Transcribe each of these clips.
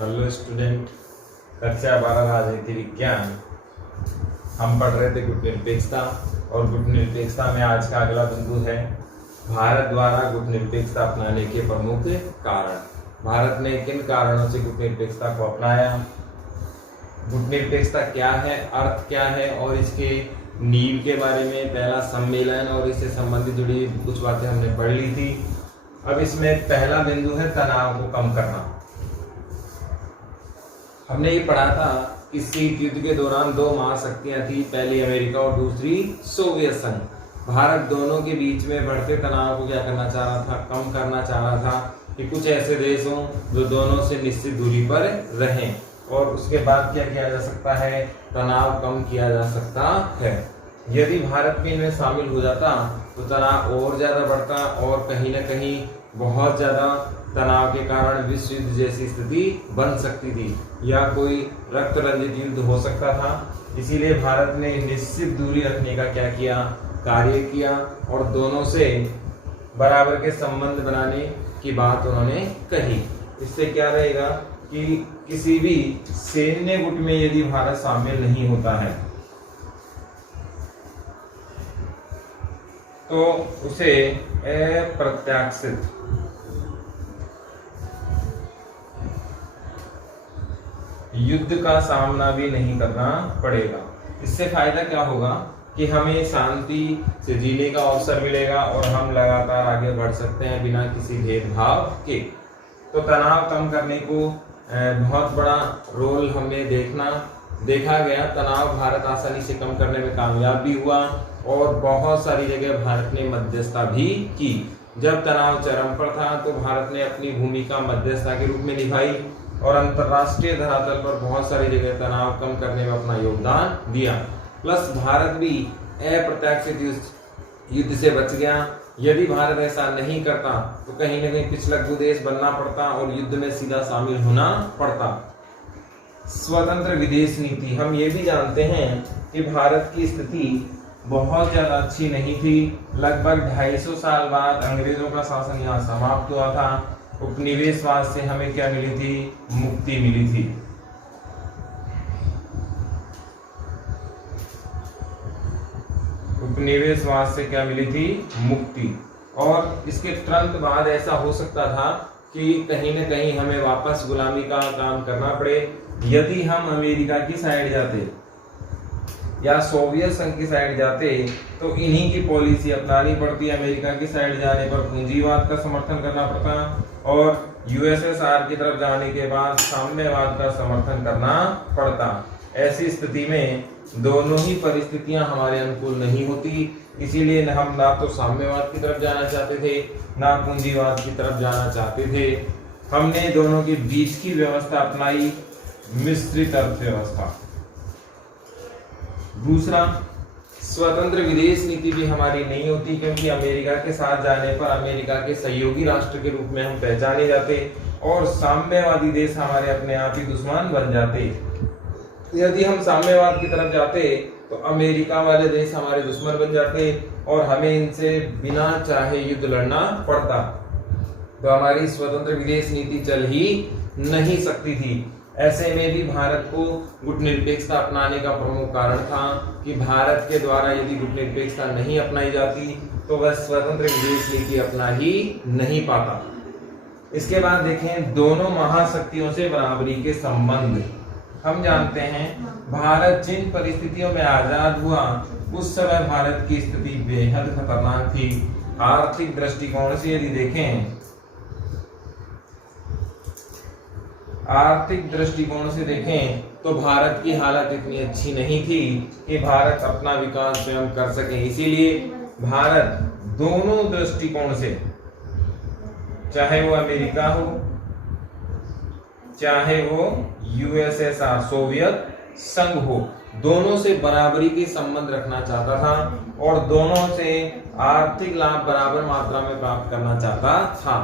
Hello student, कक्षा 12 राजनीति विज्ञान। हम पढ़ रहे थे गुटनिरपेक्षता, और गुटनिरपेक्षता में आज का अगला बिंदु है भारत द्वारा गुटनिरपेक्षता अपनाने के प्रमुख कारण। भारत ने किन कारणों से गुटनिरपेक्षता को अपनाया, गुटनिरपेक्षता क्या है, अर्थ क्या है, और इसके नींव के बारे में पहला सम्मेलन और इससे संबंधित जुड़ी कुछ बातें हमने पढ़ ली थी। अब इसमें पहला बिंदु है तनाव को कम करना। हमने ये पढ़ा था कि शीत युद्ध के दौरान दो महाशक्तियां थी, पहली अमेरिका और दूसरी सोवियत संघ। भारत दोनों के बीच में बढ़ते तनाव को क्या करना चाह रहा था, कम करना चाह रहा था कि कुछ ऐसे देश हों जो दोनों से निश्चित दूरी पर रहें, और उसके बाद क्या किया जा सकता है, तनाव कम किया जा सकता है। यदि भारत भी इनमें शामिल हो जाता तो तनाव और ज्यादा बढ़ता और कहीं ना कहीं बहुत ज्यादा तनाव के कारण विश्व युद्ध जैसी स्थिति बन सकती थी या कोई रक्त रंजित युद्ध हो सकता था। इसीलिए भारत ने निश्चित दूरी रखने का क्या किया, कार्य किया, और दोनों से बराबर के संबंध बनाने की बात उन्होंने कही। इससे क्या रहेगा कि किसी भी सैन्य गुट में यदि भारत शामिल नहीं होता है तो उसे अप्रत्याशित युद्ध का सामना भी नहीं करना पड़ेगा। इससे फायदा क्या होगा कि हमें शांति से जीने का अवसर मिलेगा और हम लगातार आगे बढ़ सकते हैं बिना किसी भेदभाव के। तो तनाव कम करने को बहुत बड़ा रोल हमें देखा गया। तनाव भारत आसानी से कम करने में कामयाब भी हुआ और बहुत सारी जगह भारत ने मध्यस्थता भी की। जब तनाव चरम पर था तो भारत ने अपनी भूमिका मध्यस्थता के रूप में निभाई और अंतर्राष्ट्रीय धरातल पर बहुत सारी जगह तनाव कम करने में अपना योगदान दिया। प्लस भारत भी अप्रत्याशित युद्ध से बच गया। यदि भारत ऐसा नहीं करता तो कहीं न कहीं पिछलग्गू देश बनना पड़ता और युद्ध में सीधा शामिल होना पड़ता। स्वतंत्र विदेश नीति, हम ये भी जानते हैं कि भारत की स्थिति बहुत ज्यादा अच्छी नहीं थी। लगभग 250 साल बाद अंग्रेजों का शासन यहाँ समाप्त हुआ था। उपनिवेशवाद से हमें क्या मिली थी, मुक्ति मिली थी। उपनिवेशवाद से क्या मिली थी, मुक्ति। और इसके तुरंत बाद ऐसा हो सकता था कि कहीं न कहीं हमें वापस गुलामी का काम करना पड़े। यदि हम अमेरिका की साइड जाते या सोवियत संघ की साइड जाते तो इन्हीं की पॉलिसी अपनानी पड़ती। अमेरिका की साइड जाने पर पूंजीवाद का समर्थन करना पड़ता और यूएसएसआर की तरफ जाने के बाद साम्यवाद का समर्थन करना पड़ता। ऐसी स्थिति में दोनों ही परिस्थितियां हमारे अनुकूल नहीं होती। इसीलिए हम ना तो साम्यवाद की तरफ जाना चाहते थे ना पूंजीवाद की तरफ जाना चाहते थे। हमने दोनों के बीच की व्यवस्था अपनाई, मिश्रित अर्थव्यवस्था। दूसरा, स्वतंत्र विदेश नीति भी हमारी नहीं होती, क्योंकि अमेरिका के साथ जाने पर अमेरिका के सहयोगी राष्ट्र के रूप में हम पहचाने जाते और साम्यवादी देश हमारे अपने आप ही दुश्मन बन जाते। यदि हम साम्यवाद की तरफ जाते तो अमेरिका वाले देश हमारे दुश्मन बन जाते और हमें इनसे बिना चाहे युद्ध लड़ना पड़ता। तो हमारी स्वतंत्र विदेश नीति चल ही नहीं सकती थी। ऐसे में भी भारत को गुटनिरपेक्षता अपनाने का प्रमुख कारण था कि भारत के द्वारा यदि गुटनिरपेक्षता नहीं अपनाई जाती तो वह स्वतंत्र विदेश नीति अपना ही नहीं पाता। इसके बाद देखें दोनों महाशक्तियों से बराबरी के संबंध। हम जानते हैं भारत जिन परिस्थितियों में आजाद हुआ उस समय भारत की स्थिति बेहद खतरनाक थी। आर्थिक दृष्टिकोण से यदि देखें, आर्थिक दृष्टिकोण से देखें तो भारत की हालत इतनी अच्छी नहीं थी कि भारत अपना विकास स्वयं कर सके। इसीलिए भारत दोनों दृष्टिकोण से, चाहे वो अमेरिका हो चाहे वो यूएसएसआर सोवियत संघ हो, दोनों से बराबरी के संबंध रखना चाहता था और दोनों से आर्थिक लाभ बराबर मात्रा में प्राप्त करना चाहता था।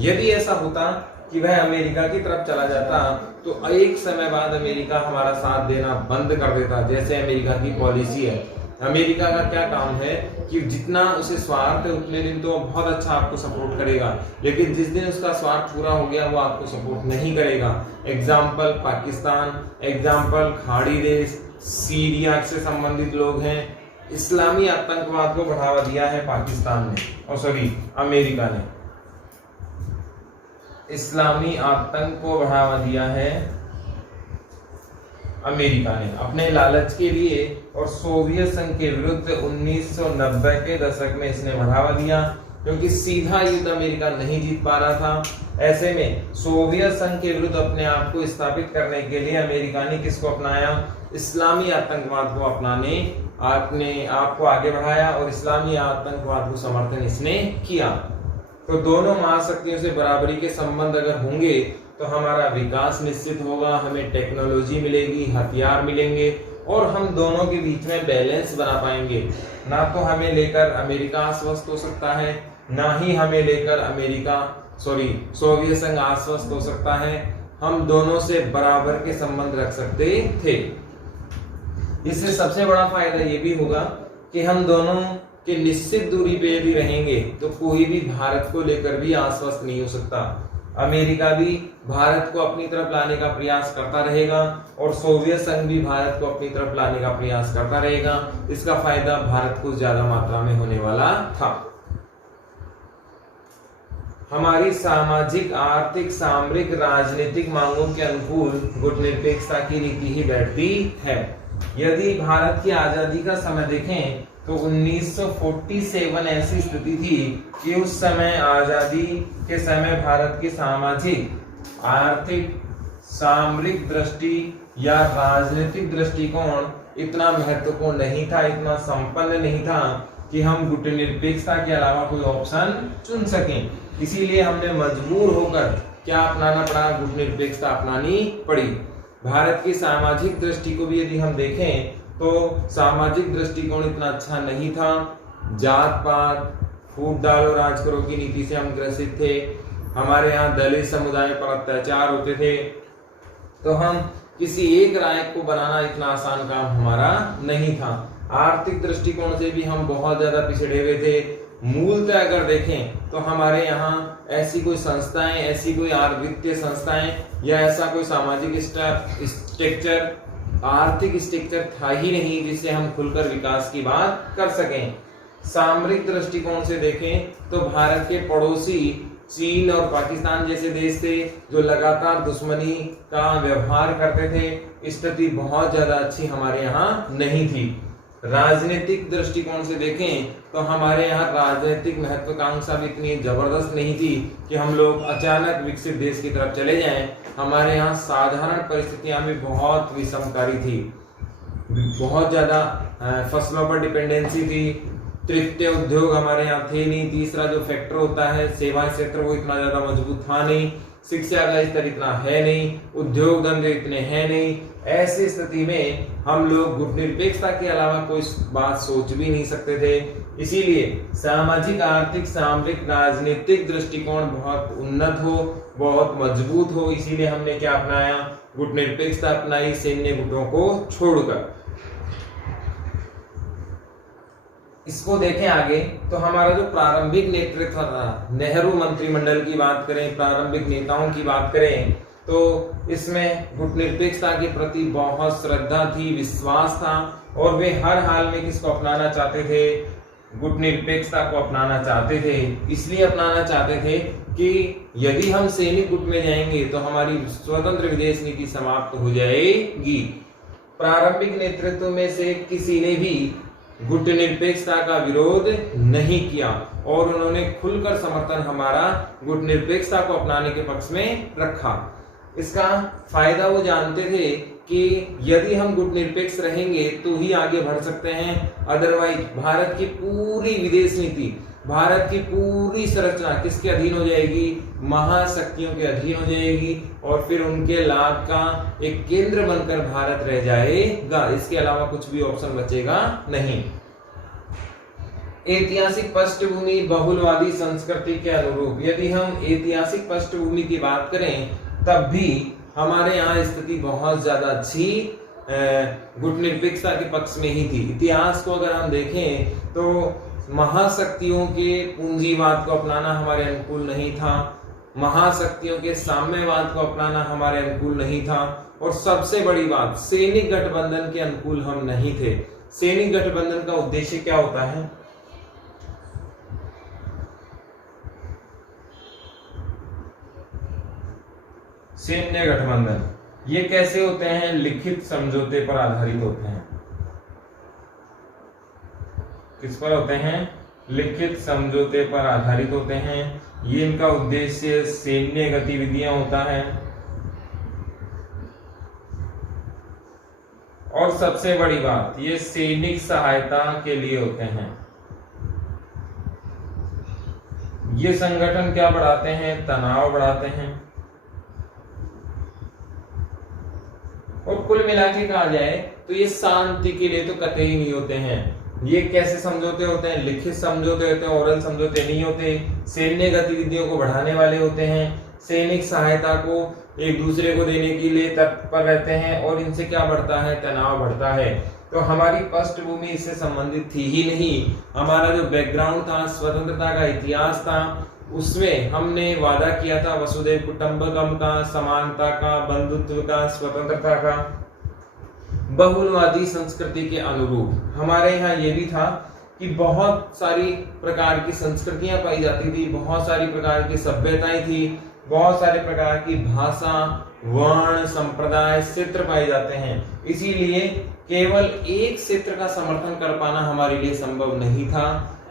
यदि ऐसा होता कि वह अमेरिका की तरफ चला जाता तो एक समय बाद अमेरिका हमारा साथ देना बंद कर देता, जैसे अमेरिका की पॉलिसी है। अमेरिका का क्या काम है कि जितना उसे स्वार्थ है उतने दिन तो बहुत अच्छा आपको सपोर्ट करेगा, लेकिन जिस दिन उसका स्वार्थ पूरा हो गया वो आपको सपोर्ट नहीं करेगा। एग्जाम्पल पाकिस्तान, एग्जाम्पल खाड़ी देश, सीरिया से संबंधित लोग हैं। इस्लामी आतंकवाद को बढ़ावा दिया है पाकिस्तान ने, और सॉरी अमेरिका ने। इस्लामी आतंक को बढ़ावा दिया है अमेरिका ने अपने लालच के लिए, और सोवियत संघ के विरुद्ध 1990 के दशक में इसने बढ़ावा दिया, क्योंकि सीधा युद्ध अमेरिका नहीं जीत पा रहा था। ऐसे में सोवियत संघ के विरुद्ध अपने आप को स्थापित करने के लिए अमेरिका ने किसको अपनाया? इस्लामी आतंकवाद को अपनाने अपने आप को आगे बढ़ाया, और इस्लामी आतंकवाद को समर्थन इसने किया। तो दोनों महाशक्तियों से बराबरी के संबंध अगर होंगे तो हमारा विकास निश्चित होगा, हमें टेक्नोलॉजी मिलेगी, हथियार मिलेंगे, और हम दोनों के बीच में बैलेंस बना पाएंगे। ना तो हमें लेकर अमेरिका आश्वस्त हो सकता है, ना ही हमें लेकर सोवियत संघ आश्वस्त हो सकता है। हम दोनों से बराबर के संबंध रख सकते थे। इससे सबसे बड़ा फायदा ये भी होगा कि हम दोनों के निश्चित दूरी पे यदि रहेंगे तो कोई भी भारत को लेकर भी आश्वस्त नहीं हो सकता। अमेरिका भी भारत को अपनी तरफ लाने का प्रयास करता रहेगा, और सोवियत संघ भी भारत को अपनी तरफ लाने का प्रयास करता रहेगा। इसका फायदा भारत को ज्यादा मात्रा में होने वाला था। हमारी सामाजिक, आर्थिक, सामरिक, राजनीतिक मांगों के अनुकूल गुटनिरपेक्षता की नीति ही बैठती है। यदि भारत की आजादी का समय देखें तो 1947 ऐसी स्थिति थी कि उस समय आजादी के समय भारत की सामाजिक, आर्थिक, सामरिक दृष्टि या राजनीतिक दृष्टिकोण इतना महत्वपूर्ण नहीं था, इतना संपन्न नहीं था कि हम गुटनिरपेक्षता के अलावा कोई ऑप्शन चुन सकें। इसीलिए हमने मजबूर होकर क्या अपनाना पड़ा? गुटनिरपेक्षता अपनानी पड़ी। भारत की सामाजिक दृष्टि को भी यदि हम देखें तो सामाजिक दृष्टिकोण इतना अच्छा नहीं था। जात पात, फूट डालो राज करो की नीति से हम ग्रसित थे। हमारे यहाँ दलित समुदाय पर अत्याचार होते थे, तो हम किसी एक राय को बनाना इतना आसान काम हमारा नहीं था। आर्थिक दृष्टिकोण से भी हम बहुत ज्यादा पिछड़े हुए थे। मूलतः अगर देखें तो हमारे यहाँ ऐसी कोई संस्थाएं, ऐसी कोई वित्तीय संस्थाएं या ऐसा कोई सामाजिक स्ट्रक्चर, आर्थिक स्ट्रक्चर था ही नहीं जिससे हम खुलकर विकास की बात कर सकें। सामरिक दृष्टिकोण से देखें तो भारत के पड़ोसी चीन और पाकिस्तान जैसे देश थे जो लगातार दुश्मनी का व्यवहार करते थे। स्थिति बहुत ज्यादा अच्छी हमारे यहाँ नहीं थी। राजनीतिक दृष्टिकोण से देखें तो हमारे यहाँ राजनीतिक महत्वाकांक्षा भी इतनी जबरदस्त नहीं थी कि हम लोग अचानक विकसित देश की तरफ चले जाएं। हमारे यहाँ साधारण परिस्थितियां भी बहुत विषमकारी थी। बहुत ज्यादा फसलों पर डिपेंडेंसी थी। तृतीय उद्योग हमारे यहाँ थे नहीं। तीसरा जो फैक्टर होता है सेवा क्षेत्र, वो इतना ज्यादा मजबूत था नहीं। शिक्षा का स्तर इतना है नहीं। उद्योग धंधे इतने हैं नहीं। ऐसी स्थिति में हम लोग गुटनिरपेक्षता के अलावा कोई बात सोच भी नहीं सकते थे। इसीलिए सामाजिक, आर्थिक, सामरिक, राजनीतिक दृष्टिकोण बहुत उन्नत हो, बहुत मजबूत हो। इसीलिए हमने क्या अपनाया? गुटनिरपेक्षता अपनाई, सैन्य गुटों को छोड़कर। इसको देखें आगे तो हमारा जो प्रारंभिक नेतृत्व था, नेहरू मंत्रिमंडल की बात करें, प्रारंभिक नेताओं की बात करें, तो इसमें गुटनिरपेक्षता के प्रति बहुत श्रद्धा थी, विश्वास था, और वे हर हाल में किसको अपनाना चाहते थे? गुटनिरपेक्षता को अपनाना चाहते थे। इसलिए अपनाना चाहते थे कि यदि हम सैनिक गुट में जाएंगे तो हमारी स्वतंत्र विदेश नीति समाप्त हो जाएगी। प्रारंभिक नेतृत्व में से किसी ने भी गुटनिरपेक्षता का विरोध नहीं किया, और उन्होंने खुलकर समर्थन हमारा गुटनिरपेक्षता को अपनाने के पक्ष में रखा। इसका फायदा वो जानते थे कि यदि हम गुटनिरपेक्ष रहेंगे तो ही आगे बढ़ सकते हैं। अदरवाइज भारत की पूरी विदेश नीति, भारत की पूरी संरचना किसके अधीन हो जाएगी? महाशक्तियों के अधीन हो जाएगी, और फिर उनके लाभ का एक केंद्र बनकर भारत रह जाएगा। इसके अलावा कुछ भी ऑप्शन बचेगा नहीं। ऐतिहासिक पृष्ठभूमि बहुलवादी संस्कृति के अनुरूप यदि हम ऐतिहासिक पृष्ठभूमि की बात करें तब भी हमारे यहाँ स्थिति बहुत ज्यादा अच्छी गुटनिरपेक्षता के पक्ष में ही थी। इतिहास को अगर हम देखें तो महाशक्तियों के पूंजीवाद को अपनाना हमारे अनुकूल नहीं था, महाशक्तियों के साम्यवाद को अपनाना हमारे अनुकूल नहीं था, और सबसे बड़ी बात, सैनिक गठबंधन के अनुकूल हम नहीं थे। सैनिक गठबंधन का उद्देश्य क्या होता है? सैन्य गठबंधन ये कैसे होते हैं? लिखित समझौते पर आधारित होते हैं। किस पर होते हैं? लिखित समझौते पर आधारित होते हैं। ये इनका उद्देश्य सैन्य गतिविधियां होता है, और सबसे बड़ी बात, ये सैनिक सहायता के लिए होते हैं। ये संगठन क्या बढ़ाते हैं? तनाव बढ़ाते हैं। और कुल मिला के कहा जाए तो ये शांति के लिए तो कतई नहीं होते हैं। ये कैसे समझौते होते हैं? लिखित समझौते होते हैं, ओरल समझौते नहीं होते। सैन्य गतिविधियों को बढ़ाने वाले होते हैं, सैनिक सहायता को एक दूसरे को देने के लिए तत्पर रहते हैं, और इनसे क्या बढ़ता है? तनाव बढ़ता है। तो हमारी पृष्ठभूमि इससे संबंधित थी ही नहीं। हमारा जो बैकग्राउंड था, स्वतंत्रता का इतिहास था, उसमें हमने वादा किया था वसुधैव कुटुंबकम का, समानता का, बंधुत्व का, स्वतंत्रता का, बहुलवादी संस्कृति के अनुरूप। हमारे यहाँ ये भी था कि बहुत सारी प्रकार की संस्कृतियां पाई जाती थी, बहुत सारी प्रकार की सभ्यताएं थी, बहुत सारे प्रकार की भाषा, वर्ण, संप्रदाय, क्षेत्र पाए जाते हैं। इसीलिए केवल एक क्षेत्र का समर्थन कर पाना हमारे लिए संभव नहीं था।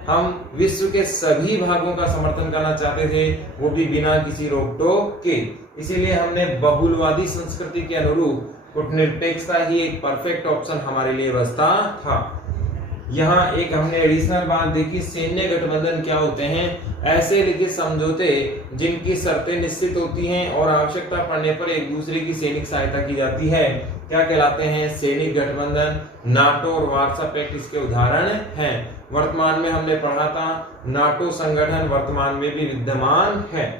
हम विश्व के सभी भागों का समर्थन करना चाहते थे, वो भी बिना किसी रोक टोक के। इसीलिए हमने बहुलवादी संस्कृति के अनुरूप कूटनिरपेक्षता ही एक परफेक्ट ऑप्शन हमारे लिए बचता था। यहाँ एक हमने एडिशनल बात देखी, सैन्य गठबंधन क्या होते हैं? ऐसे लिखित समझौते जिनकी शर्तें निश्चित होती हैं और आवश्यकता पड़ने पर एक दूसरे की सैनिक सहायता की जाती है, क्या कहलाते हैं? सैनिक गठबंधन। नाटो और वार्सा पैक्ट इसके उदाहरण हैं। वर्तमान में हमने पढ़ा था नाटो संगठन वर्तमान में भी विद्यमान है।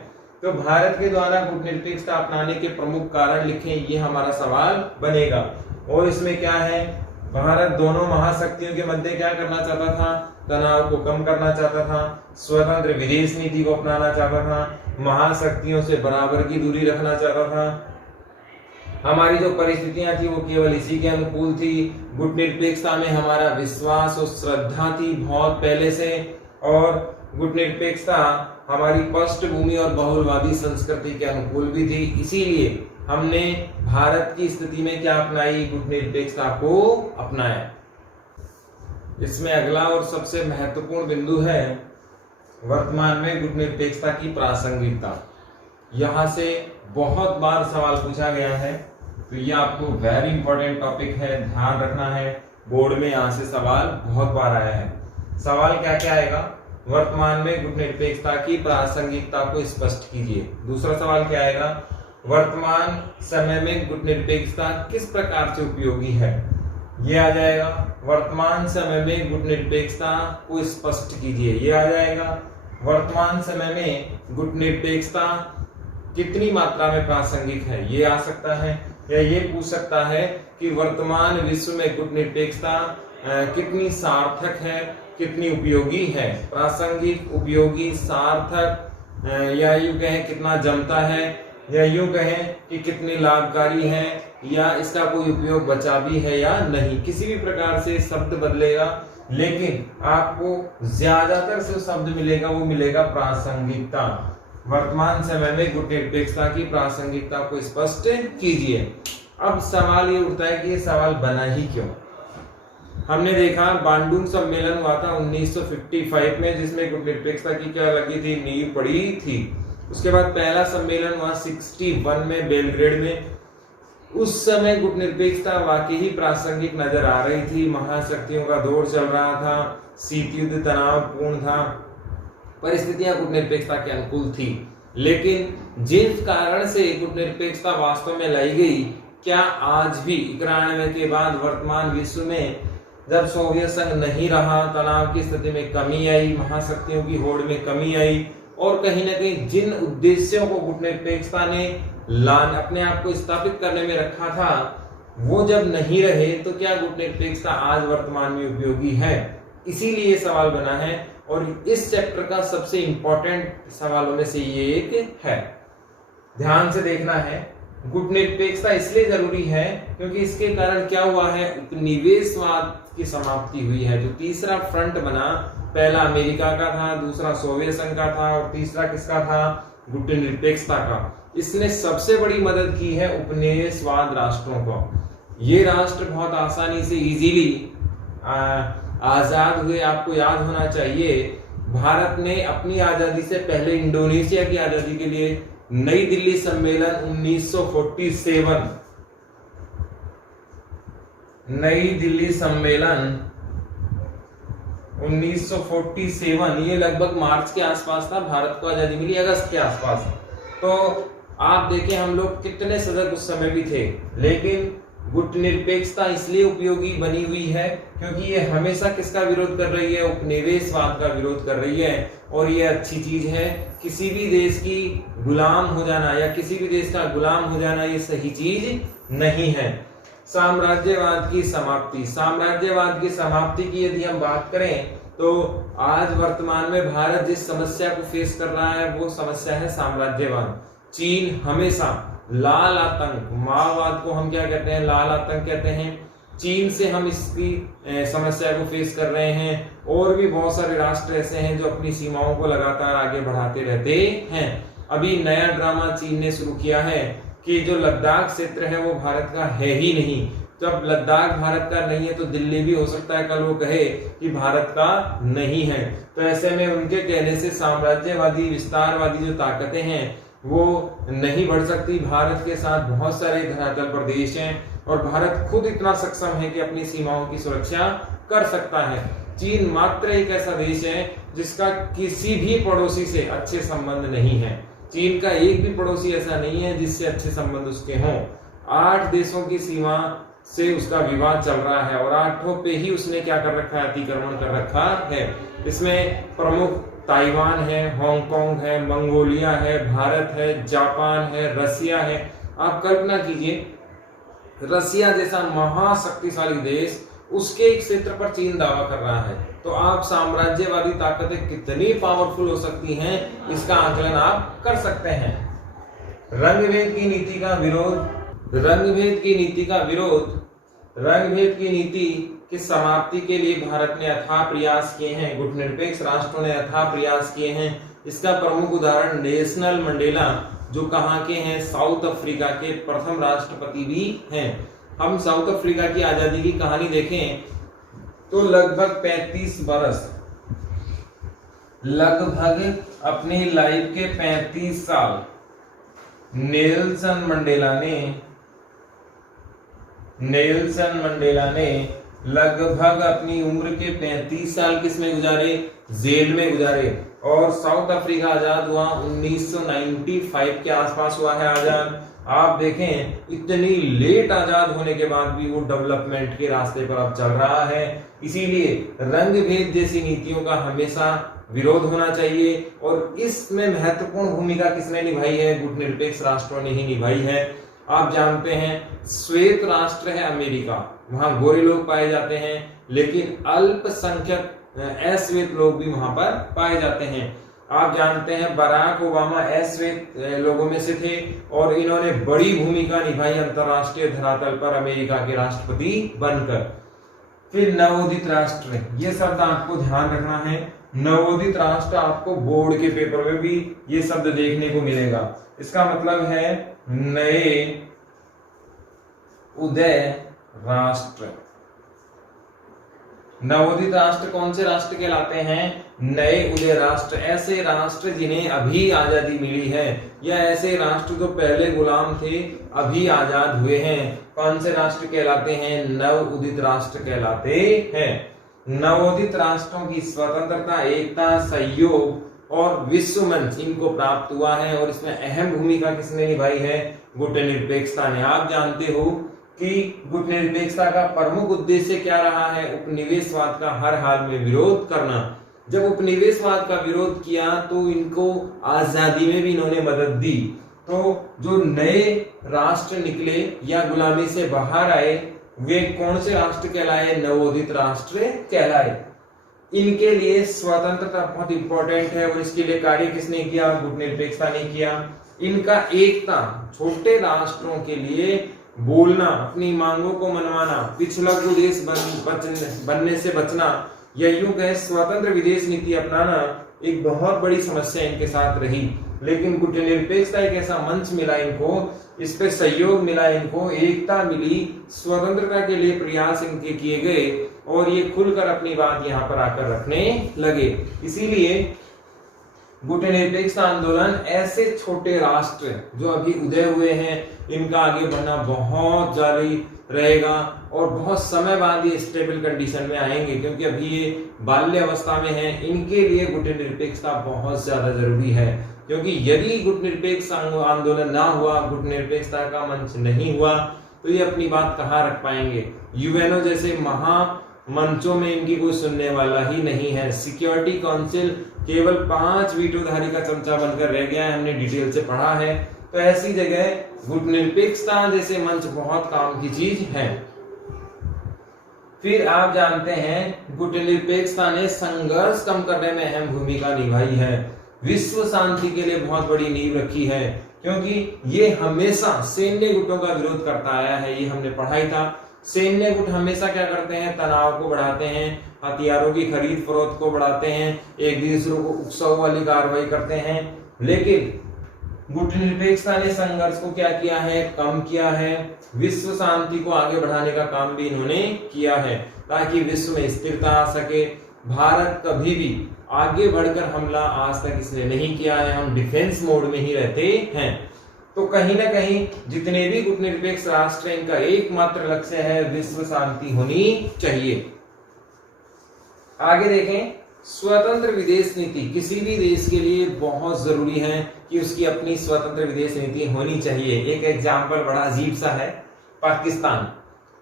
तो भारत के द्वारा कूटनिरपेक्षता अपनाने के प्रमुख कारण लिखें, ये हमारा सवाल बनेगा। और इसमें क्या है? भारत दोनों महाशक्तियों के मध्य क्या करना चाहता था? तनाव को कम करना चाहता था, स्वतंत्र विदेश नीति को अपनाना चाहता था, महाशक्तियों से बराबर की दूरी रखना चाहता था। हमारी जो परिस्थितियां थी वो केवल इसी के अनुकूल थी। गुटनिरपेक्षता में हमारा विश्वास और श्रद्धा थी बहुत पहले से, और गुटनिरपेक्षता हमारी पृष्ठभूमि और बहुलवादी संस्कृति के अनुकूल भी थी। इसीलिए हमने भारत की स्थिति में क्या अपनाई? गुटनिरपेक्षता को अपनाया। इसमें अगला और सबसे महत्वपूर्ण बिंदु है वर्तमान में गुटनिरपेक्षता की प्रासंगिकता। यहाँ से बहुत बार सवाल पूछा गया है, तो ये आपको वेरी इंपॉर्टेंट टॉपिक है, ध्यान रखना है। बोर्ड में यहाँ से सवाल बहुत बार आया है। सवाल क्या क्या आएगा? वर्तमान में गुटनिरपेक्षता की प्रासंगिकता को स्पष्ट कीजिए। दूसरा सवाल क्या आएगा? वर्तमान समय में गुटनिरपेक्षता किस प्रकार से उपयोगी है? ये आ जाएगा। वर्तमान समय में गुटनिरपेक्षता को स्पष्ट कीजिए, ये आ जाएगा। वर्तमान समय में गुटनिरपेक्षता कितनी मात्रा में प्रासंगिक है, ये आ सकता है। या ये पूछ सकता है कि वर्तमान विश्व में गुटनिरपेक्षता कितनी सार्थक है, कितनी उपयोगी है। प्रासंगिक, उपयोगी, सार्थक, या यूं कहें कितना जमता है, या यूं कहें कि कितनी लाभकारी है, या इसका कोई उपयोग बचा भी है या नहीं। किसी भी प्रकार से शब्द बदलेगा, लेकिन आपको ज्यादातर जो शब्द मिलेगा वो मिलेगा प्रासंगिकता। वर्तमान समय में गुटनिरपेक्षता की प्रासंगिकता को स्पष्ट कीजिए। अब सवाल ये उठता है कि ये सवाल बना ही क्यों? हमने देखा बांडुंग सम्मेलन हुआ था 1955 में, जिसमें गुटनिरपेक्षता की क्या लगी थी? नींव पड़ी थी। उसके बाद पहला सम्मेलन हुआ 61 में बेलग्रेड में। उस समय गुटनिरपेक्षता वाकई ही प्रासंगिक नजर आ रही थी। महाशक्तियों का दौर चल रहा था, शीत युद्ध तनावपूर्ण था, परिस्थितियां गुटनिरपेक्षता के अनुकूल थी। लेकिन जिस कारण से गुटनिरपेक्षता वास्तव में लाई गई, क्या आज भी 91 के बाद वर्तमान विश्व में जब सोवियत संघ नहीं रहा, तनाव की स्थिति में कमी आई, महाशक्तियों की होड़ में कमी आई, और कहीं ना कहीं जिन उद्देश्यों को गुटनिरपेक्षता ने अपने आप को स्थापित करने में रखा था, वो जब नहीं रहे तो क्या गुटनिरपेक्षता आज वर्तमान में उपयोगी है? इसीलिए ये सवाल बना है और इस चैप्टर का सबसे इंपॉर्टेंट सवालों में से ये एक है। ध्यान से देखना है, गुटनिरपेक्षता इसलिए जरूरी है क्योंकि इसके कारण क्या हुआ है, उपनिवेशवाद की समाप्ति हुई है। जो तीसरा फ्रंट बना, पहला अमेरिका का था, दूसरा सोवियत संघ का था और तीसरा किसका था, गुटनिरपेक्षता का। इसने सबसे बड़ी मदद की है उपनिवेशवाद राष्ट्रों को। ये राष्ट्र बहुत आसानी से इजीली आजाद हुए। आपको याद होना चाहिए, भारत ने अपनी आजादी से पहले इंडोनेशिया की आजादी के लिए नई दिल्ली सम्मेलन 1947, नई दिल्ली सम्मेलन 1947, ये लगभग मार्च के आसपास था। भारत को आजादी मिली अगस्त के आसपास। तो आप देखें हम लोग कितने सजग उस समय भी थे। लेकिन गुटनिरपेक्षता इसलिए उपयोगी बनी हुई है क्योंकि ये हमेशा किसका विरोध कर रही है, उपनिवेशवाद का विरोध कर रही है। और ये अच्छी चीज है। किसी भी देश की गुलाम हो जाना या किसी भी देश का गुलाम हो जाना ये सही चीज नहीं है। साम्राज्यवाद की समाप्ति, साम्राज्यवाद की समाप्ति की यदि हम बात करें तो आज वर्तमान में भारत जिस समस्या को फेस कर रहा है वो समस्या है साम्राज्यवाद। चीन हमेशा लाल आतंक, माओवाद को हम क्या कहते हैं, लाल आतंक कहते हैं। चीन से हम इसकी समस्या को फेस कर रहे हैं। और भी बहुत सारे राष्ट्र ऐसे हैं जो अपनी सीमाओं को लगातार आगे बढ़ाते रहते हैं। अभी नया ड्रामा चीन ने शुरू किया है कि जो लद्दाख क्षेत्र है वो भारत का है ही नहीं। जब लद्दाख भारत का नहीं है तो दिल्ली भी हो सकता है कल वो कहे कि भारत का नहीं है। तो ऐसे में उनके कहने से साम्राज्यवादी विस्तारवादी जो ताकतें हैं वो नहीं बढ़ सकती। भारत के साथ बहुत सारे धरातल प्रदेश हैं और भारत खुद इतना सक्षम है कि अपनी सीमाओं की सुरक्षा कर सकता है। चीन मात्र एक ऐसा देश है जिसका किसी भी पड़ोसी से अच्छे संबंध नहीं है। चीन का एक भी पड़ोसी ऐसा नहीं है जिससे अच्छे संबंध उसके हों। 8 देशों की सीमा से उसका विवाद चल रहा है और 8 पे ही उसने क्या कर रखा है, अतिक्रमण कर रखा है। इसमें प्रमुख ताइवान है, हांगकांग है, मंगोलिया है, भारत है, जापान है, रसिया है। आप कल्पना कीजिए, रसिया जैसा महाशक्तिशाली देश, उसके एक क्षेत्र पर चीन दावा कर रहा है। तो आप साम्राज्यवादी ताकतें कितनी पावरफुल हो सकती हैं, इसका आकलन आप कर सकते हैं। रंगभेद की नीति का विरोध, रंगभेद की नीति का विरोध, रंगभेद की नीति की समाप्ति के लिए भारत ने अथाह प्रयास किए हैं। गुटनिरपेक्ष राष्ट्रों ने अथाह प्रयास किए हैं। इसका प्रमुख उदाहरण नेल्सन मंडेला, जो कहाँ के हैं, साउथ अफ्रीका के प्रथम राष्ट्रपति भी हैं। हम साउथ अफ्रीका की आजादी की कहानी देखें तो लगभग 35 बरस, लगभग अपनी लाइफ के 35 साल नेल्सन मंडेला ने लगभग अपनी उम्र के 35 साल किसमें गुजारे, जेल में गुजारे। और साउथ अफ्रीका आजाद हुआ 1995 के आसपास हुआ है आजाद। आप देखें इतनी लेट आजाद होने के बाद भी वो डेवलपमेंट के रास्ते पर अब चल रहा है। इसीलिए रंगभेद जैसी नीतियों का हमेशा विरोध होना चाहिए। और इसमें महत्वपूर्ण भूमिका किसने निभाई है, गुटनिरपेक्ष राष्ट्रों ने ही निभाई है। आप जानते हैं श्वेत राष्ट्र है अमेरिका, वहां गोरे लोग पाए जाते हैं, लेकिन अल्पसंख्यक अश्वेत लोग भी वहां पर पाए जाते हैं। आप जानते हैं बराक ओबामा अश्वेत लोगों में से थे और इन्होंने बड़ी भूमिका निभाई अंतरराष्ट्रीय धरातल पर अमेरिका के राष्ट्रपति बनकर। फिर नवोदित राष्ट्र, ये शब्द आपको ध्यान रखना है। नवोदित राष्ट्र आपको बोर्ड के पेपर में भी ये शब्द देखने को मिलेगा। इसका मतलब है नए उदय राष्ट्र। नवोदित राष्ट्र कौन से राष्ट्र कहलाते हैं, नए उदय राष्ट्र। ऐसे राष्ट्र जिन्हें अभी आजादी मिली है या ऐसे राष्ट्र जो पहले गुलाम थे अभी आजाद हुए हैं, कौन से राष्ट्र कहलाते हैं, नव उदित राष्ट्र कहलाते हैं। नवोदित राष्ट्रों की स्वतंत्रता, एकता, सहयोग और विश्व मंच इनको प्राप्त हुआ है और इसमें अहम भूमिका किसने निभाई है, गुटनिरपेक्षता ने। आप जानते हो कि गुटनिरपेक्षता का प्रमुख उद्देश्य क्या रहा है, उपनिवेशवाद का हर हाल में विरोध करना। जब उपनिवेशवाद का विरोध किया तो इनको आजादी में भी इन्होंने मदद दी। तो जो नए राष्ट्र निकले या गुलामी से बाहर आए वे कौन से राष्ट्र कहलाए? नवोदित राष्ट्र कहलाए। इनके लिए स्वतंत्रता बहुत इंपॉर्टेंट है और इसके लिए कार्य किसने किया? गुटनिरपेक्षता ने किया। इनका एकता, छोटे राष्ट्रों के लिए बोलना, अपनी मांगों को मनवाना, पिछड़ा देश बनने से बचना, या यूं कहे स्वतंत्र विदेश नीति अपनाना एक बहुत बड़ी समस्या इनके साथ रही। लेकिन गुटनिरपेक्षता एक ऐसा मंच मिला इनको, इस पे सहयोग मिला इनको, एकता मिली, स्वतंत्रता के लिए प्रयास इनके किए गए और ये खुलकर अपनी बात यहाँ पर आकर रखने लगे। इसीलिए गुटनिरपेक्षता आंदोलन ऐसे छोटे राष्ट्र जो अभी उदय हुए हैं इनका आगे बढ़ना बहुत जारी रहेगा और बहुत समय बाद ये स्टेबल कंडीशन में आएंगे, क्योंकि अभी ये बाल्य अवस्था में हैं। इनके लिए गुटनिरपेक्षता बहुत ज्यादा जरूरी है, क्योंकि यदि गुटनिरपेक्ष आंदोलन ना हुआ, गुटनिरपेक्षता का मंच नहीं हुआ, तो ये अपनी बात कहाँ रख पाएंगे? यूएनओ जैसे मंचों में इनकी कोई सुनने वाला ही नहीं है। सिक्योरिटी काउंसिल केवल 5 वीटोधारी का चमचा बनकर रह गया है, हमने डिटेल से पढ़ा है। तो ऐसी जगह गुटनिरपेक्षता जैसे मंच बहुत काम की चीज है। फिर आप जानते हैं गुटनिरपेक्षता ने संघर्ष कम करने में अहम भूमिका निभाई है, विश्व शांति के लिए बहुत बड़ी नींव रखी है, क्योंकि ये हमेशा सैन्य गुटों का विरोध करता आया है। ये हमने पढ़ा ही था। सैन्य गुट हमेशा क्या करते हैं? तनाव को बढ़ाते हैं, हथियारों की खरीद फरोख्त को बढ़ाते हैं, एक दूसरे को उकसाव वाली कार्रवाई करते हैं। लेकिन गुटनिरपेक्षता ने संघर्ष को क्या किया है? कम किया है। विश्व शांति को आगे बढ़ाने का काम भी इन्होंने किया है, ताकि विश्व में स्थिरता आ सके। भारत कभी भी आगे बढ़कर हमला आज तक इसने नहीं किया है, हम डिफेंस मोड में ही रहते हैं। तो कहीं ना कहीं जितने भी गुटनिरपेक्ष राष्ट्र हैं, इनका एकमात्र लक्ष्य है विश्व शांति होनी चाहिए। आगे देखें, स्वतंत्र विदेश नीति किसी भी देश के लिए बहुत जरूरी है कि उसकी अपनी स्वतंत्र विदेश नीति होनी चाहिए। एक एग्जाम्पल बड़ा अजीब सा है,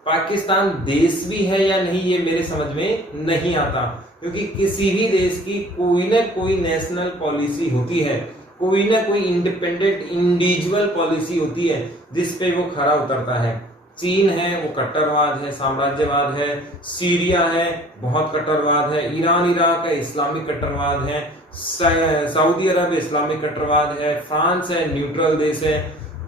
पाकिस्तान देश भी है या नहीं ये मेरे समझ में नहीं आता, क्योंकि किसी भी देश की कोई ना कोई नेशनल पॉलिसी होती है, कोई ना कोई इंडिपेंडेंट इंडिविजुअल पॉलिसी होती है जिस पे वो खरा उतरता है। चीन है, वो कट्टरवाद है, साम्राज्यवाद है। सीरिया है, बहुत कट्टरवाद है। ईरान इराक है, इस्लामिक कट्टरवाद है। सऊदी अरब इस्लामिक कट्टरवाद है। फ्रांस है, न्यूट्रल देश है।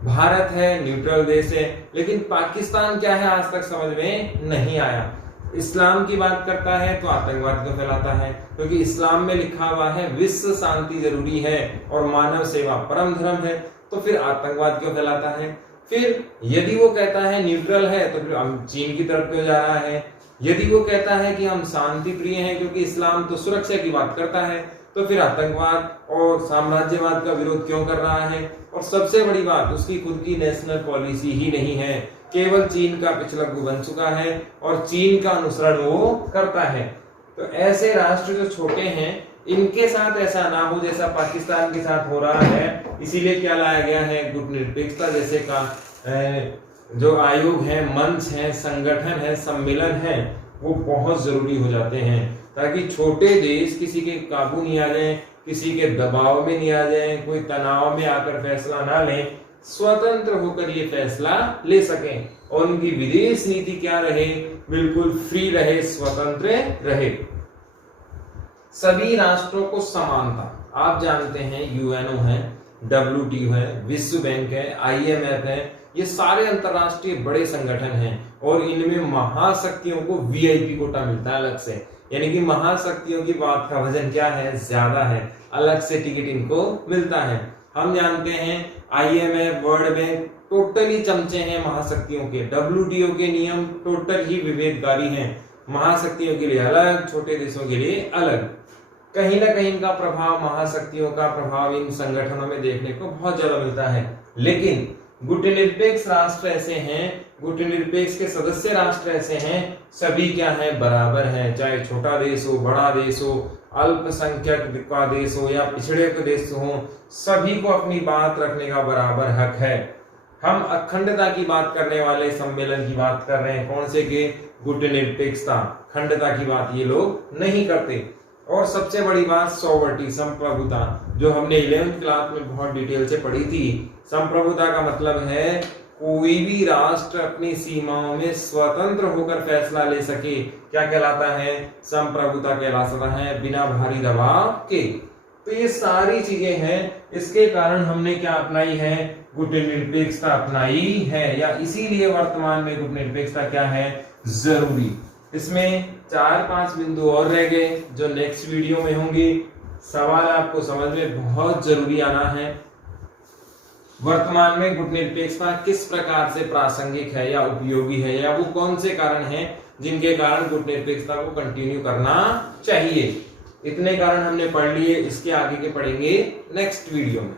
भारत है, न्यूट्रल देश है। लेकिन पाकिस्तान क्या है आज तक समझ में नहीं आया। इस्लाम की बात करता है तो आतंकवाद को फैलाता है, क्योंकि इस्लाम में लिखा हुआ है विश्व शांति जरूरी है और मानव सेवा परम धर्म है, तो फिर आतंकवाद क्यों फैलाता है? फिर यदि वो कहता है न्यूट्रल है तो फिर हम चीन की तरफ क्यों जा रहा है? यदि वो कहता है कि हम शांति प्रिय हैं क्योंकि इस्लाम तो सुरक्षा की बात करता है, तो फिर आतंकवाद और साम्राज्यवाद का विरोध क्यों कर रहा है? और सबसे बड़ी बात, उसकी खुद की नेशनल पॉलिसी ही नहीं है, केवल चीन का पिछलग्गू बन चुका है और चीन का अनुसरण वो करता है। तो ऐसे राष्ट्र जो छोटे हैं इनके साथ ऐसा ना हो जैसा पाकिस्तान के साथ हो रहा है, इसीलिए क्या लाया गया है? गुटनिरपेक्षता जैसे का जो आयोग है, मंच है, संगठन है, सम्मेलन है, वो बहुत जरूरी हो जाते हैं, ताकि छोटे देश किसी के काबू नहीं आ जाए, किसी के दबाव में नहीं आ जाए, कोई तनाव में आकर फैसला ना लें, स्वतंत्र होकर ये फैसला ले सकें और उनकी विदेश नीति क्या रहे? बिल्कुल फ्री रहे, स्वतंत्र रहे। सभी राष्ट्रों को समानता, आप जानते हैं यूएनओ है, डब्ल्यूटीओ है, विश्व बैंक है, आईएमएफ है, ये सारे अंतरराष्ट्रीय बड़े संगठन हैं और इनमें महाशक्तियों को वीआईपी कोटा मिलता है अलग से, यानी कि महाशक्तियों की बात का वजन क्या है? ज्यादा है, अलग से टिकट इनको मिलता है। हम जानते हैं आईएमएफ, वर्ल्ड बैंक टोटली चमचे हैं महाशक्तियों के। डब्ल्यूटीओ के नियम टोटल ही विभेदकारी हैं, महाशक्तियों के लिए अलग, छोटे देशों के लिए अलग। कहीं ना कहीं इनका प्रभाव, महाशक्तियों का प्रभाव इन संगठनों में देखने को बहुत ज्यादा मिलता है। लेकिन गुटनिरपेक्ष राष्ट्र ऐसे हैं, गुटनिरपेक्ष के सदस्य राष्ट्र ऐसे हैं, सभी क्या है? बराबर हैं, चाहे छोटा देश हो, बड़ा देश हो, अल्पसंख्यक का देश हो या पिछड़े के देश हो, सभी को अपनी बात रखने का बराबर हक है। हम अखंडता की बात करने वाले सम्मेलन की बात कर रहे हैं, कौन से के? गुटनिरपेक्षता, खंडता की बात ये लोग नहीं करते। और सबसे बड़ी बात सॉवर्टी, संप्रभुता, जो हमने 11th क्लास में बहुत डिटेल से पढ़ी थी। संप्रभुता का मतलब है कोई भी राष्ट्र अपनी सीमाओं में स्वतंत्र होकर फैसला ले सके। क्या कहलाता है? संप्रभुता कहलाता है, बिना भारी दबाव के। तो ये सारी चीजें हैं, इसके कारण हमने क्या अपनाई है? गुटनिरपेक्षता अपनाई है, या इसीलिए वर्तमान में गुटनिरपेक्षता क्या है? जरूरी। इसमें 4-5 बिंदु और रह गए जो नेक्स्ट वीडियो में होंगे। सवाल आपको समझ में बहुत जरूरी आना है, वर्तमान में गुटनिरपेक्षता किस प्रकार से प्रासंगिक है या उपयोगी है, या वो कौन से कारण हैं जिनके कारण गुटनिरपेक्षता को कंटिन्यू करना चाहिए। इतने कारण हमने पढ़ लिए, इसके आगे के पढ़ेंगे नेक्स्ट वीडियो में।